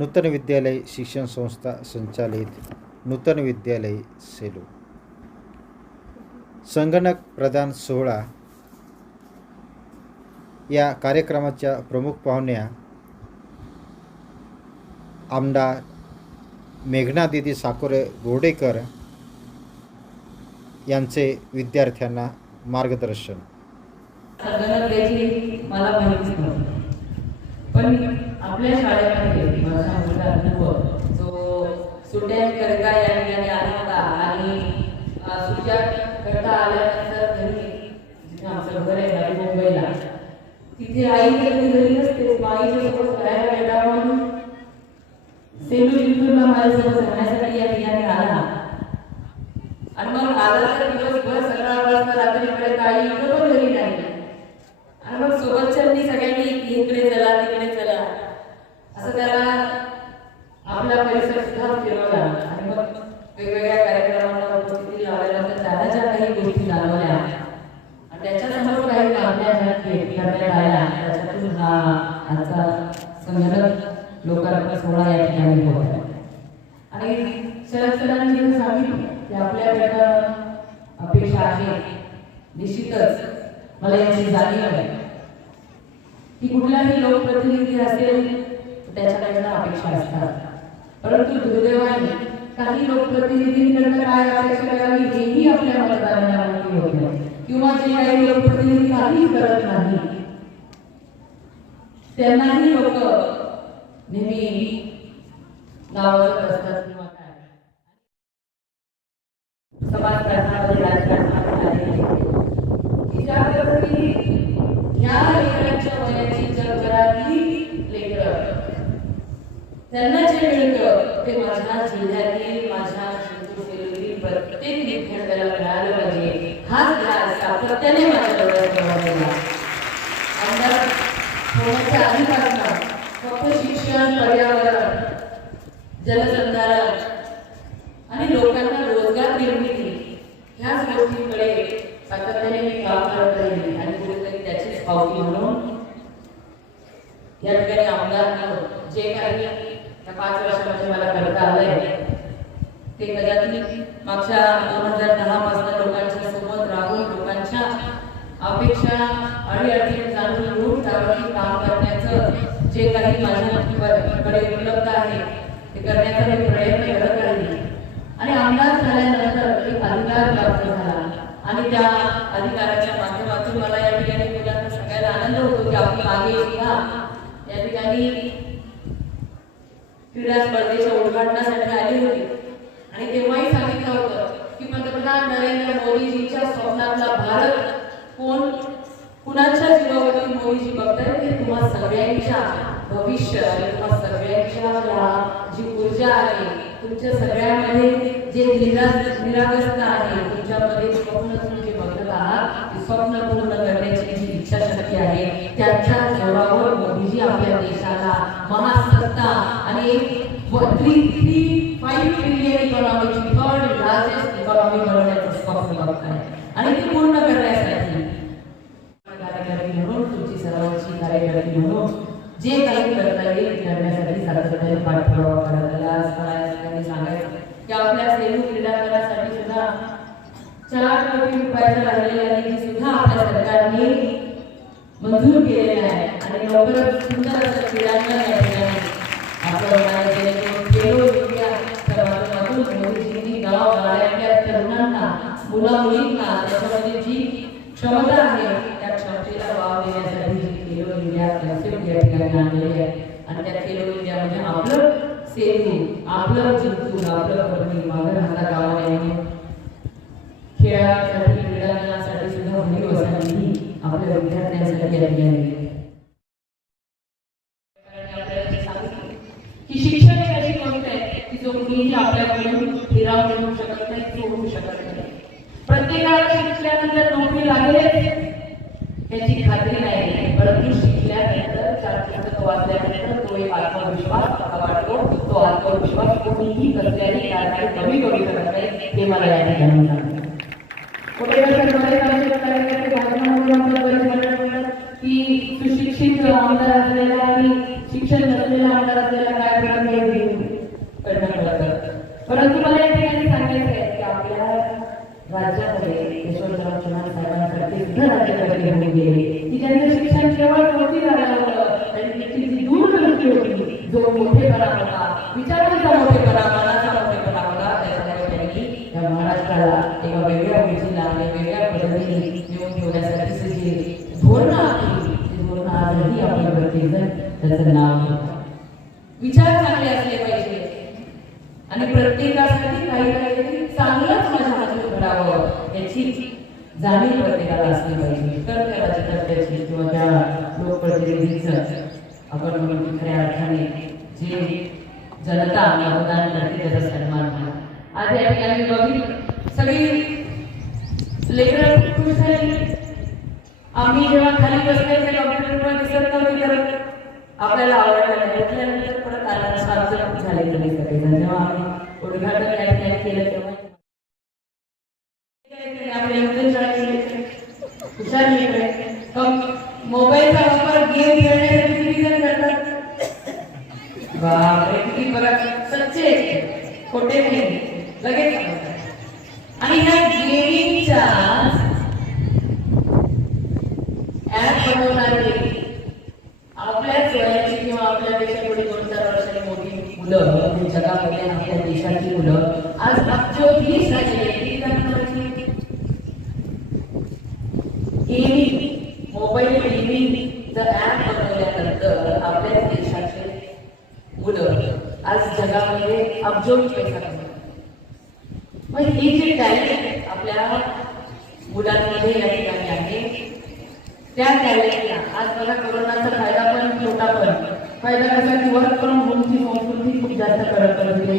नूतन विद्यालय शिक्षण संस्था संचालित नूतन विद्यालय सेलू. संगणक प्रदान सोहळा. या कार्यक्रमाच्या प्रमुख पाहुण्या आमदार मेघनादिदी साकोरे गोडेकर यांचे विद्यार्थ्यांना मार्गदर्शन. मला माहिती पण आपल्या शाळेमध्ये माझा मुलगा अनुभव. जो सुट्यांकरता या ठिकाणी आला होता आणि अ, सुट्ट्या करता आल्यानंतर घरी जिथे आमचं घर आहे नवी मुंबईला तिथे आई कधी घरी नसते आईच्या सोबत करायला गेला म्हणून सेलू जिंतूरला माझ्यासोबत राहण्यासाठी या ठिकाणी आला. आणि मग आला तर दिवसभर सकाळपासून रात्रीपर्यंत आई इकडं पण घरी नाही आणि मग सोबतच्यांनी सगळ्यांनी इकडे चला तिकडे चला असं त्याला आपला परिसर सुद्धा फिरवला आणि मग वेगवेगळ्या कार्यक्रमांना उपस्थिती लावायला तर त्याला ज्या काही गोष्टी जाणवल्या आणि त्याच्यासमोर काही कामल्या ज्या के- करण्यात आल्या त्याच्यातून हा आजचा संगणक लोकार्पण सोहळा या ठिकाणी होत आहे आणि शरद सरांनी जे सांगितलं ते आपल्याकडनं अपेक्षा आहे निश्चितच मला याची जाणीव आहे. की कुठलाही लोकप्रतिनिधी असेल त्याच्याकडनं अपेक्षा असतात. परंतु दुर्दैवाने काही लोकप्रतिनिधींकडनं काय अपेक्षा करावी हेही आपल्या मतदारांना माहिती होत नाही. किंवा जे काही लोकप्रतिनिधी काही करत नाही त्यांनाही लोक नेहमी नावाजत असतात किंवा काय? राजकारणामध्ये ह्या लेकरांच्या वयाची जगभरातली त्यांना जे मिळतं ते माझ्या जिल्ह्यातील माझ्या शिंदूरतील प्रत्येक विद्यार्थ्याला मिळालं पाहिजे. हाच ध्यास सातत्याने माझ्या डोळ्यात आमदार होण्याच्या आधीपासून फक्त शिक्षण पर्यावरण जलसंधारण आणि लोकांना रोजगार निर्मिती ह्याच गोष्टींकडे सातत्याने मी काम करत राहिले आणि कुठेतरी त्याचीच पावती म्हणून या ठिकाणी आमदार जे काही या पाच वर्षामध्ये मला करता आलंय ते कदाचित मागच्या दोन हजार दहा पासून लोकांच्या सोबत राहून लोकांच्या अपेक्षा आणि अडचणी जाणून घेऊन त्यावरती काम करण्याचं जे काही माझ्या आहे ते करण्याचा मी प्रयत्न करत राहिली आणि आमदार झाल्यानंतर एक अधिकार प्राप्त झाला. आणि त्या अधिकाराच्या माध्यमातून मला या ठिकाणी मुलांना सगळ्याला आनंद होतो की आपली मागे या. या ठिकाणी क्रीडा स्पर्धेच्या उद्घाटनासाठी आली होती. आणि तेव्हाही सांगितलं होतं की पंतप्रधान नरेंद्र मोदीजींच्या स्वप्नातला भारत कोण कुणाच्या जीवावरती मोदीजी बघताय ते तुम्हा सगळ्यांच्या भविष्य सगळ्यांच्या या जी ऊर्जा आहे तुमच्या सगळ्यामध्ये जे निराश निरागस्त आहे तुमच्यामध्ये स्वप्न तुम्ही बघत आहात स्वप्न पूर्ण करण्याची जी इच्छाशक्ती आहे त्याच्या जोरावर मोदीजी आपल्या देशाला महासत्ता आणि थ्री थ्री फाईव्ह ट्रिलियन इकॉनॉमीची थर्ड लार्जेस्ट इकॉनॉमी बनवण्याचं स्वप्न बघत आहे आणि ते पूर्ण करण्यासाठी जे काही करता येईल ते करण्यासाठी पाठपुरावा करायला आज सांगायचं की आपल्या सेलू क्रीडांगणासाठी सुद्धा चार कोटी रुपयाचा लागलेला निधी सुद्धा आपल्या सरकारने मंजूर केलेला आहे. आणि लवकरच सुंदर असं क्रीडांगण या ठिकाणी आपलं खेलो इंडिया मोदीजींनी गाव गाड्यातल्या तरुणांना मुला मुलींना त्याच्यामध्ये जी क्षमता आहे त्या क्षमतेला वाव देण्यासाठी खेलो इंडिया कन्सेप्ट या ठिकाणी आणि त्या खेलो इंडियामध्ये आपलं सेतू आपलं जिंतूर आपलं प्रति मागं राहता गावाला येणे खेळासाठी क्रीडांगणासाठी सुद्धा असा निधी आपल्या विद्यार्थ्यांसाठी ठिकाणी आहे. की शिक्षण एक अशी गोष्ट आहे की जो कुणीही आपल्याकडून हिरावून घेऊ शकत नाही चोरू शकत नाही प्रत्येकाला शिकल्यानंतर नोकरी लागेल याची खात्री नाही आत्मविश्वास मला वाटतो. तो आत्मविश्वास कोणीही कसल्याही कारणाने कमी कमी करत नाही हे मला या ठिकाणी की सुशिक्षित आमदार असलेला आणि शिक्षण नसलेला आमदार असलेला काय फरक परंतु मला या ठिकाणी सांगायचं आहे की आपल्या राज्यामध्ये यशवंतराव चव्हाण साहेबांसारखे सिद्ध राज्यकर्ते होऊन गेले. की ज्यांचं शिक्षण केवळ वरती झालं आपण त्याचं नाव घेतो विचार चांगले असले पाहिजे. आणि प्रत्येकासाठी काही काहीतरी चांगलंच माझ्या हाती घडावं याची जाणीव प्रत्येकाला असली पाहिजे. तर त्या राज्यकर्त्याची किंवा त्या लोकप्रतिनिधीचं आपण म्हणून खऱ्या अर्थाने जे जनता मतदान करते त्याचा सन्मान करा आज या ठिकाणी बघितलं. सगळी लेकरं खूप झाली. आम्ही जेव्हा खाली बसले डॉक्टर कॉम्प्युटरवर दिसत नव्हते करत आपल्याला आवडलं नाही. उठल्यानंतर परत आला सार्वजनिक झाले तुम्ही सगळेजण जेव्हा आम्ही उद्घाटन या ठिकाणी केलं तेव्हा आपल्या मुलं हुशार लेकरं. कम- मोबाईलचा वापर गेम खेळण्यासाठी किती जण करतात बापरे किती बघा सच्चे खोटे नाही लगेच समजतात. आणि ह्या गेमिंगच्या ऍप बनवणारी आपल्याच वयाची किंवा आपल्यापेक्षा थोडी दोन चार वर्षांनी मोठी मुलं म्हणजे जगामध्ये आपल्या देशातली मुलं आज अब्जोतीस झालेली किती जणांची गेमिंग मोबाईल गेमिंगचं ऍप बनवल्यानंतर आपल्या देशातले मुलं आज जगामध्ये अब्जोत पैसा कमवतात मग ही जी टॅलेंट आपल्या मुलांमध्ये या ठिकाणी आहे त्या टॅलेंटला आज बघा कोरोनाचा फायदा पण तोटा पण फायदा कसा की वर्क फ्रॉम होमची संस्कृती खूप जास्त कडकपणे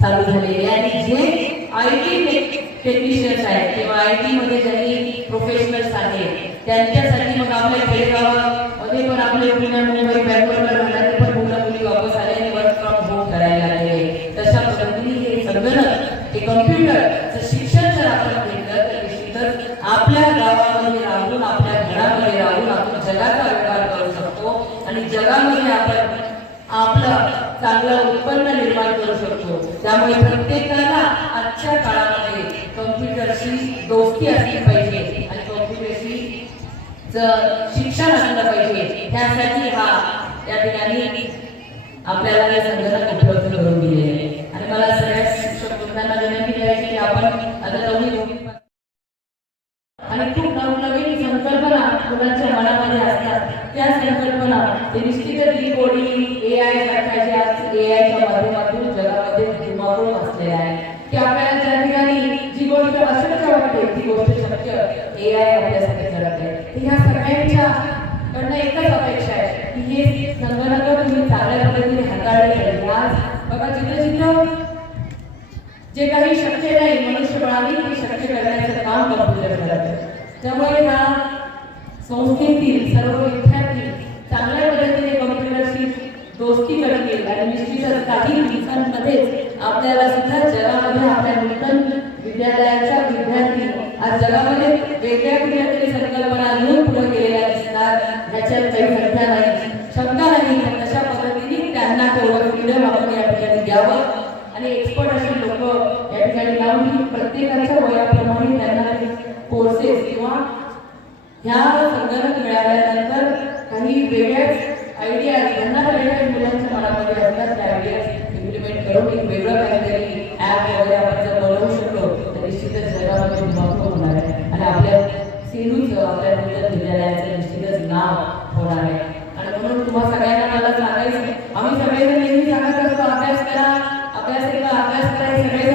चालू झालेली आणि जे आय टी टेक्निशियन्स आहेत किंवा आय टी मध्ये ज्यांनी प्रोफेशनल्स आहेत त्यांच्यासाठी मग आपल्या खेडेगावामध्ये पण आपले पुण्या मुंबई बँगलोरला राहणारे पण मुलं मुली वापस आले आणि वर्क फ्रॉम होम करायला लागले तशा पद्धतीने हे संगणक हे कॉम्प्युटरचं शिक्षण जर आपण घेतलं तर निश्चितच आपल्या गावामध्ये राहून आपल्या घरामध्ये राहून आपण जगाचा व्यवहार करू शकतो. आणि जगामध्ये आपण आपलं चांगलं उत्पन्न निर्माण करू शकतो. त्यामुळे प्रत्येकाला आजच्या काळामध्ये कम्प्युटरशी दोस्ती असली पाहिजे. आणि कम्प्युटरशी जर शिक्षण असलं पाहिजे त्यासाठी हा या ठिकाणी आपल्याला हे संगणक उपलब्ध करून दिले आहे आणि मला सगळ्या शिक्षक वृंदांना विनंती करायची की आपण आता नवीन आणि खूप नवनवीन संकल्पना मुलांच्या मनामध्ये असतात. त्या संकल्पना ते निश्चितच ही कोडिंग ए आय सारख्या ज्या आज ए आयच्या माध्यमातून जगामध्ये धुमाकूळ असलेल्या आहे. की आपल्याला ज्या ठिकाणी जी गोष्ट अशक्य वाटते ती गोष्ट शक्य ए आय आपल्यासाठी करत. आहे ह्या सगळ्यांच्या कडनं एकच अपेक्षा आहे की हे संगणक तुम्ही चांगल्या पद्धतीने हाताळले पाहिजे आज बघा जिथं जिथं जे काही शक्य नाही मनुष्यबळाने ते शक्य करण्याचं काम कम्प्युटर करत आहे. त्यामुळे ह्या संस्थेतील सर्व विद्यार्थी चांगल्या पद्धतीने कम्प्युटरशी दोस्ती करतील आणि निश्चितच काही दिवसांमध्येच आपल्याला सुद्धा जगामध्ये आपल्या नूतन विद्यालयाच्या विद्यार्थी आज जगामध्ये वेगळ्या कुठल्या तरी संकल्पना घेऊन पुढे गेलेल्या दिसतात ह्याच्यात काही संख्या नाही शंका नाही पण तशा पद्धतीने त्यांना तेवढं फ्रीडम आपण या ठिकाणी द्यावं आणि एक्सपर्ट अशी लोक या ठिकाणी लावून की प्रत्येकाच्या वयाप्रमाणे त्यांना कोर्सेस किंवा ह्या संगणक मिळाल्यानंतर काही वेगळ्याच आयडिया ज्यांना वेगळ्या मुलांच्या मनामध्ये असतात त्या आयडिया इम्प्लिमेंट करून एक वेगळं काहीतरी ॲप वगैरे आपण जर बनवू शकलो तर निश्चितच जगामध्ये महत्त्व होणार आहे. आणि आपल्या सेलूचं आपल्या नूतन विद्यालयाचं निश्चितच नाव होणार आहे. आणि म्हणून तुम्हा सगळ्यांना मला सांगायचं आम्ही सगळेजण नेहमी सांगत असतो अभ्यास करा अभ्यास करा अभ्यास करा हे सगळेजण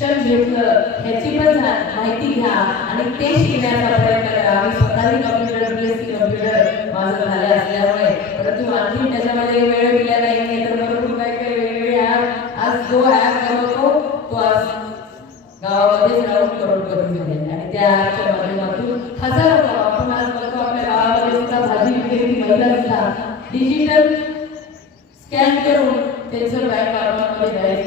शिक्षण घेतलं ह्याची पण माहिती घ्या आणि ते शिकण्याचा प्रयत्न करा. मी स्वतःही कम्प्युटर बीएससी कम्प्युटर माझं झालं असल्यामुळे. परंतु आणखी त्याच्यामध्ये वेळ दिला नाही तर भरपूर काही काही वेगवेगळे ॲप आज जो ॲप करतो तो आज गावामध्येच राहून करून झाले आणि त्या ॲपच्या माध्यमातून हजारो आपण आज बघतो आपल्या गावामध्ये सुद्धा भाजी विक्री महिला सुद्धा डिजिटल स्कॅन करून त्यांचं बँक रुपये